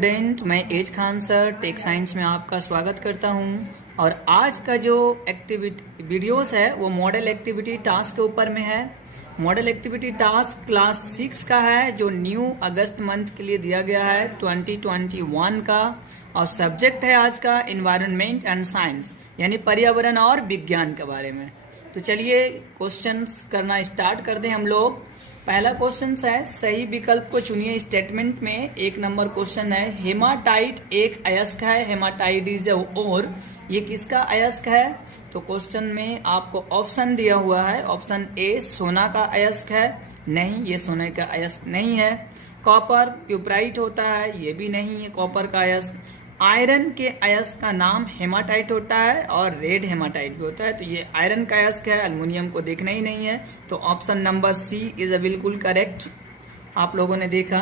Student, मैं एज Khan sir Tech Science में आपका स्वागत करता हूं। और आज का जो एक्टिविटी वीडियोस है वो मॉडल एक्टिविटी टास्क के ऊपर में है। मॉडल एक्टिविटी टास्क क्लास 6 का है जो न्यू अगस्त मंथ के लिए दिया गया है 2021 का। और सब्जेक्ट है आज का इन्वायरमेंट एंड साइंस, यानी पर्यावरण और विज्ञान के बारे में। तो चलिए क्वेश्चंस करना स्टार्ट कर दें हम लोग। पहला क्वेश्चन है, सही विकल्प को चुनिए। स्टेटमेंट में 1 नंबर क्वेश्चन है, हेमाटाइट एक अयस्क है, हेमाटाइट इज और ये किसका अयस्क है? तो क्वेश्चन में आपको ऑप्शन दिया हुआ है। ऑप्शन ए सोना का अयस्क है, नहीं ये सोने का अयस्क नहीं है। कॉपर क्यूब्राइट होता है, ये भी नहीं है कॉपर का अयस्क। आयरन के अयस्क का नाम हेमाटाइट होता है और रेड हेमाटाइट भी होता है, तो ये आयरन का अयस्क है, एल्युमिनियम को देखना ही नहीं है। तो option number C is a बिल्कुल करेक्ट, आप लोगों ने देखा।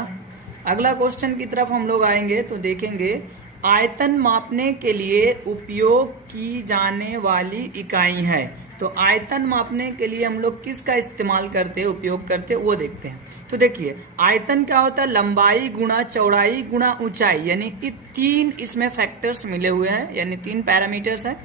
अगला क्वेश्चन की तरफ हम लोग आएंगे तो देखेंगे, आयतन मापने के लिए उपयोग की जाने वाली इकाई है। तो आयतन मापने के लिए हम लोग किसका इस्तेमाल करते हैं, उपयोग करते हैं, वो देखते हैं। तो देखिए आयतन क्या होता है, लंबाई गुणा चौड़ाई गुणा ऊंचाई, यानी कि 3 इसमें फैक्टर्स मिले हुए हैं, यानी 3 पैरामीटर्स हैं।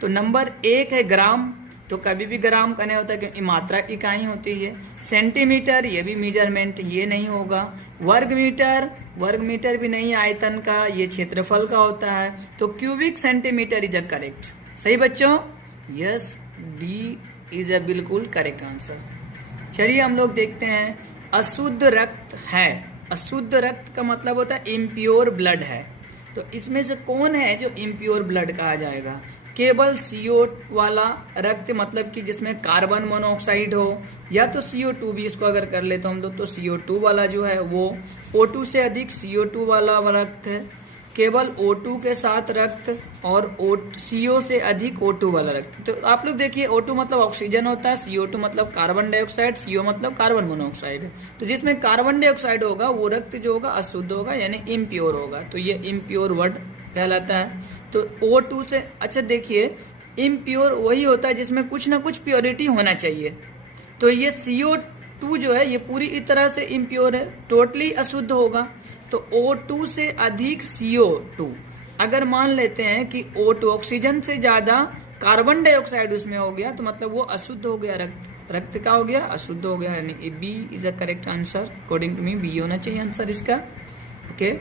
तो नंबर 1 है ग्राम, तो कभी भी ग्राम का नहीं होता क्योंकि मात्रा इकाई होती है। सेंटीमीटर, ये भी मेजरमेंट, ये नहीं होगा। वर्ग मीटर भी नहीं आयतन का, ये क्षेत्रफल का होता है। तो cubic centimetre is a correct. सही बच्चों, यस डी इज अ बिल्कुल करेक्ट आंसर। चलिए हम लोग देखते हैं, अशुद्ध रक्त है। अशुद्ध रक्त का मतलब होता है इम्प्योर ब्लड है। तो इसमें से कौन है जो इम्प्योर ब्लड कहा जाएगा? केवल CO वाला रक्त, मतलब कि जिसमें कार्बन मोनोऑक्साइड हो, या तो CO2 भी इसको अगर कर ले तो हम लोग, तो CO2 वाला जो है वो O2 से अधिक CO2 वाला रक्त है। केवल O2 के साथ रक्त और CO से अधिक O2 वाला रक्त। तो आप लोग देखिए, O2 मतलब ऑक्सीजन होता है, CO2 मतलब कार्बन डाइऑक्साइड, CO मतलब कार्बन मोनोऑक्साइड है। तो जिसमें कार्बन डाइऑक्साइड होगा वो रक्त जो होगा अशुद्ध होगा, यानी इम्प्योर होगा। तो ये इम्प्योर वर्ड कहलाता है। तो O2 से, अच्छा देखिए, इम्प्योर वही होता है जिसमें कुछ ना कुछ प्योरिटी होना चाहिए। तो ये CO2 जो है ये पूरी तरह से इम्प्योर है, टोटली अशुद्ध होगा। तो O2 से अधिक CO2, अगर मान लेते हैं कि O2 ऑक्सीजन से ज़्यादा कार्बन डाइऑक्साइड उसमें हो गया, तो मतलब वो अशुद्ध हो गया, रक्त का हो गया, अशुद्ध हो गया, यानी B is a correct answer. According to me B होना चाहिए आंसर इसका। ओके,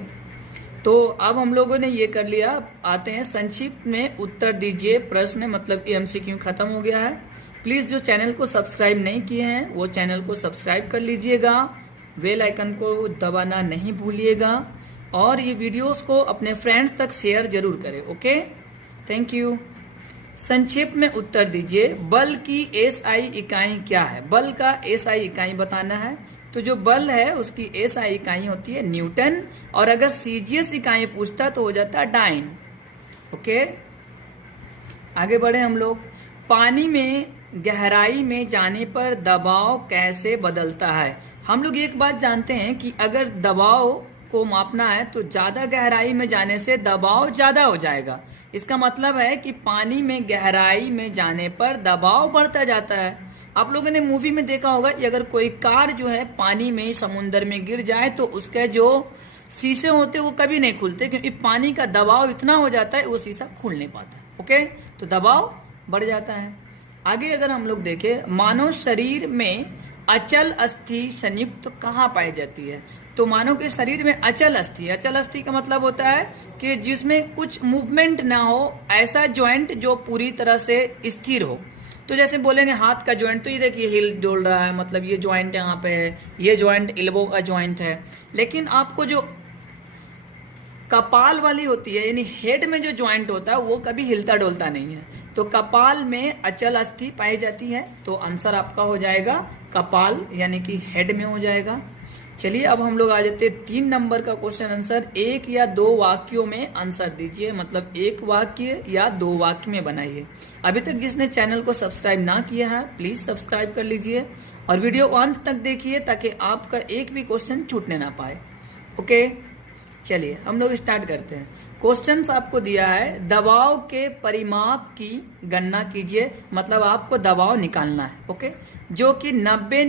तो अब हम लोगों ने ये कर लिया। आते हैं संक्षिप्त में उत्तर दीजिए प्रश्न, मतलब MCQ खत्म हो गया है। प्लीज़ जो चैनल को सब्सक्राइब नहीं किए हैं वो चैनल को सब्सक्राइब कर लीजिएगा, बेल आइकन को दबाना नहीं भूलिएगा, और ये वीडियोस को अपने फ्रेंड्स तक शेयर जरूर करें। Okay, thank you. संक्षेप में उत्तर दीजिए, बल की SI इकाई क्या है? बल का SI इकाई बताना है। तो जो बल है उसकी SI इकाई होती है न्यूटन, और अगर CGS इकाई पूछता तो हो जाता है डाइन। ओके, आगे बढ़े हम लोग। पानी में गहराई में जाने पर दबाव कैसे बदलता है? हम लोग एक बात जानते हैं कि अगर दबाव को मापना है तो ज़्यादा गहराई में जाने से दबाव ज़्यादा हो जाएगा। इसका मतलब है कि पानी में गहराई में जाने पर दबाव बढ़ता जाता है। आप लोगों ने मूवी में देखा होगा कि अगर कोई कार जो है पानी में समुद्र में गिर जाए तो उसके जो शीशे होते हैं वो कभी नहीं खुलते, क्योंकि पानी का दबाव इतना हो जाता है वो शीशा खुल नहीं पाता। ओके, तो दबाव बढ़ जाता है। आगे अगर हम लोग देखें, मानव शरीर में अचल अस्थि संयुक्त कहाँ पाई जाती है? तो मानव के शरीर में अचल अस्थि का मतलब होता है कि जिसमें कुछ मूवमेंट ना हो, ऐसा जॉइंट जो पूरी तरह से स्थिर हो। तो जैसे बोलेंगे हाथ का जॉइंट, तो ये देखिए हिल डोल रहा है, मतलब ये जॉइंट यहाँ पे है, ये जॉइंट एल्बो का जॉइंट है। लेकिन आपको जो कपाल वाली होती है, यानी हेड में जो जॉइंट होता है वो कभी हिलता डोलता नहीं है। तो कपाल में अचल अस्थि पाई जाती है, तो आंसर आपका हो जाएगा कपाल, यानी कि हेड में हो जाएगा। चलिए अब हम लोग आ जाते हैं 3 नंबर का क्वेश्चन आंसर। 1 या 2 वाक्यों में आंसर दीजिए, मतलब 1 वाक्य या 2 वाक्य में बनाइए। अभी तक जिसने चैनल को सब्सक्राइब ना किया है प्लीज़ सब्सक्राइब कर लीजिए और वीडियो अंत तक देखिए ताकि आपका एक भी क्वेश्चन छूटने ना पाए। ओके, चलिए हम लोग स्टार्ट करते हैं। क्वेश्चंस आपको दिया है, दबाव के परिमाप की गणना कीजिए, मतलब आपको दबाव निकालना है। ओके, जो कि 90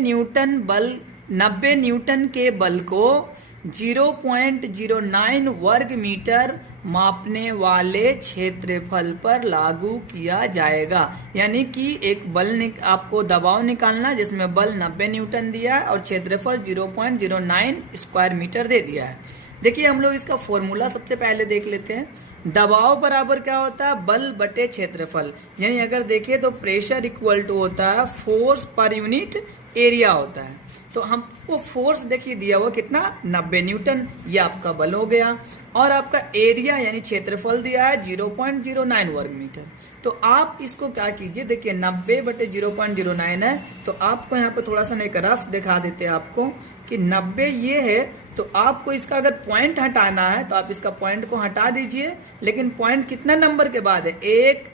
न्यूटन के बल को 0.09 वर्ग मीटर मापने वाले क्षेत्रफल पर लागू किया जाएगा। यानी कि एक बल आपको दबाव निकालना जिसमें बल 90 न्यूटन दिया है और क्षेत्रफल 0.09 स्क्वायर मीटर दे दिया है। देखिए हम लोग इसका फॉर्मूला सबसे पहले देख लेते हैं। दबाव बराबर क्या होता है, बल बटे क्षेत्रफल। यानी अगर देखें तो प्रेशर इक्वल टू होता है फोर्स पर यूनिट एरिया होता है। तो हमको फोर्स देखिए दिया हुआ कितना 90 न्यूटन, ये आपका बल हो गया। और आपका एरिया यानी क्षेत्रफल दिया है 0.09 वर्ग मीटर। तो आप इसको क्या कीजिए, देखिए 90 बटे 0.09 है, तो आपको यहाँ पे थोड़ा सा एक रफ दिखा देते हैं आपको कि 90 ये है। तो आपको इसका अगर पॉइंट हटाना है तो आप इसका पॉइंट को हटा दीजिए, लेकिन पॉइंट कितना नंबर के बाद है, 1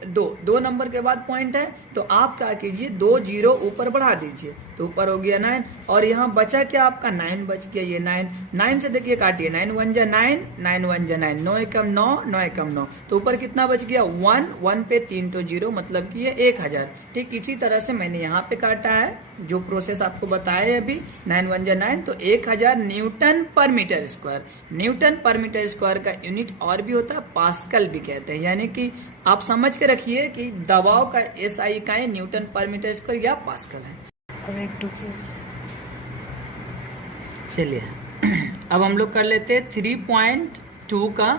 2 नंबर के बाद पॉइंट है। तो आप क्या कीजिए 2 जीरो ऊपर बढ़ा दीजिए, तो ऊपर हो गया 9 और यहाँ बचा क्या आपका 9 बच गया, ये 9 से देखिए काटिए, 9 1 जा 9, 9 1 जा 9, 9 एकम 9, 9 एकम 9, तो ऊपर कितना बच गया 1 पे 3 तो 0, मतलब कि ये 1000। ठीक इसी तरह से मैंने यहाँ पे काटा है जो प्रोसेस आपको बताया है अभी, 9 1 जा 9, तो 1000 न्यूटन पर मीटर स्क्वायर। न्यूटन पर मीटर स्क्वायर का यूनिट और भी होता है, पास्कल भी कहते हैं। यानी कि आप समझ के रखिए कि दबाव का एसआई इकाई न्यूटन पर मीटर स्क्वायर या पास्कल है। चलिए अब हम लोग कर लेते हैं 3.2 का,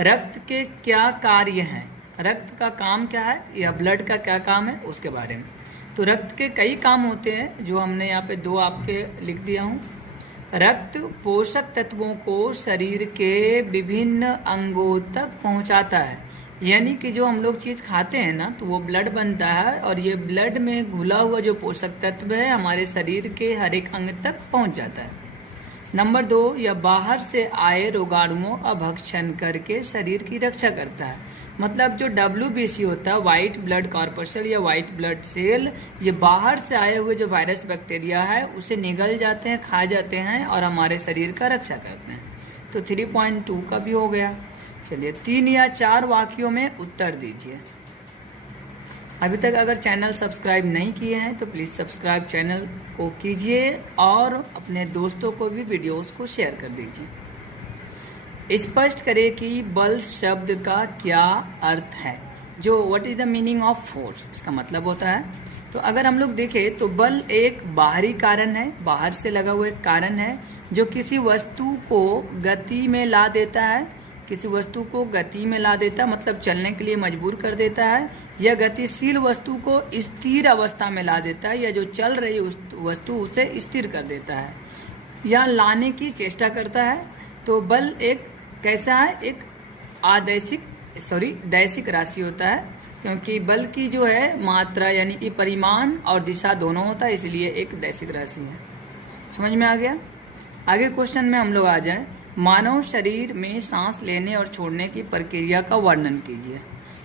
रक्त के क्या कार्य हैं, रक्त का काम क्या है या ब्लड का क्या काम है उसके बारे में। तो रक्त के कई काम होते हैं जो हमने यहाँ पे 2 आपके लिख दिया हूँ। रक्त पोषक तत्वों को शरीर के विभिन्न अंगों तक पहुँचाता है। यानी कि जो हम लोग चीज़ खाते हैं ना तो वो ब्लड बनता है और ये ब्लड में घुला हुआ जो पोषक तत्व है हमारे शरीर के हर एक अंग तक पहुँच जाता है। नंबर 2, यह बाहर से आए रोगाणुओं का भक्षण करके शरीर की रक्षा करता है। मतलब जो WBC होता है, वाइट ब्लड कॉर्पस्कल या वाइट ब्लड सेल, ये बाहर से आए हुए जो वायरस बैक्टीरिया है उसे निगल जाते हैं, खा जाते हैं और हमारे शरीर का रक्षा करते हैं। तो 3.2 का भी हो गया। चलिए 3 या 4 वाक्यों में उत्तर दीजिए। अभी तक अगर चैनल सब्सक्राइब नहीं किए हैं तो प्लीज़ सब्सक्राइब चैनल को कीजिए और अपने दोस्तों को भी वीडियोस को शेयर कर दीजिए। स्पष्ट करें कि बल शब्द का क्या अर्थ है। जो what is the meaning of force, इसका मतलब होता है। तो अगर हम लोग देखें तो बल एक बाहरी कारण है, बाहर से लगा हुआ एक कारण है जो किसी वस्तु को गति में ला देता है, किसी वस्तु को गति में ला देता है मतलब चलने के लिए मजबूर कर देता है, या गतिशील वस्तु को स्थिर अवस्था में ला देता है, या जो चल रही उस वस्तु उसे स्थिर कर देता है या लाने की चेष्टा करता है। तो बल एक कैसा है, एक दैशिक राशि होता है, क्योंकि बल की जो है मात्रा यानी कि परिमाण और दिशा दोनों होता है, इसलिए एक दैशिक राशि है। समझ में आ गया। आगे क्वेश्चन में हम लोग आ जाए, मानव शरीर में सांस लेने और छोड़ने की प्रक्रिया का वर्णन कीजिए।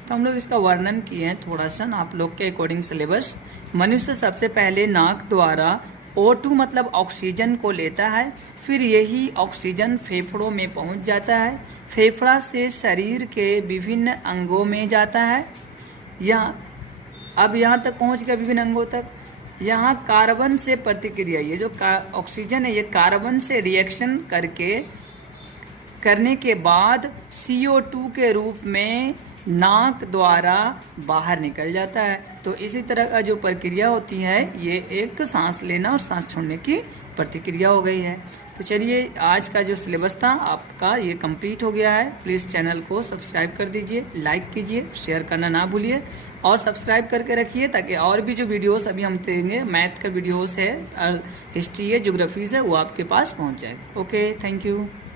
तो हम लोग इसका वर्णन किए हैं थोड़ा सा आप लोग के अकॉर्डिंग सिलेबस। मनुष्य सबसे पहले नाक द्वारा O2 मतलब ऑक्सीजन को लेता है, फिर यही ऑक्सीजन फेफड़ों में पहुंच जाता है, फेफड़ा से शरीर के विभिन्न अंगों में जाता है। अब यहाँ तक पहुंच गया विभिन्न अंगों तक। यहाँ कार्बन से प्रतिक्रिया, ये जो ऑक्सीजन है ये कार्बन से रिएक्शन करने के बाद CO2 के रूप में नाक द्वारा बाहर निकल जाता है। तो इसी तरह का जो प्रक्रिया होती है ये एक सांस लेना और सांस छोड़ने की प्रतिक्रिया हो गई है। तो चलिए आज का जो सिलेबस था आपका ये कंप्लीट हो गया है। प्लीज़ चैनल को सब्सक्राइब कर दीजिए, लाइक कीजिए, शेयर करना ना भूलिए और सब्सक्राइब करके रखिए ताकि और भी जो वीडियोस अभी हम देंगे, मैथ का वीडियोस है, हिस्ट्री है, ज्योग्राफीज़ है, वो आपके पास पहुंच जाए। Okay, thank you.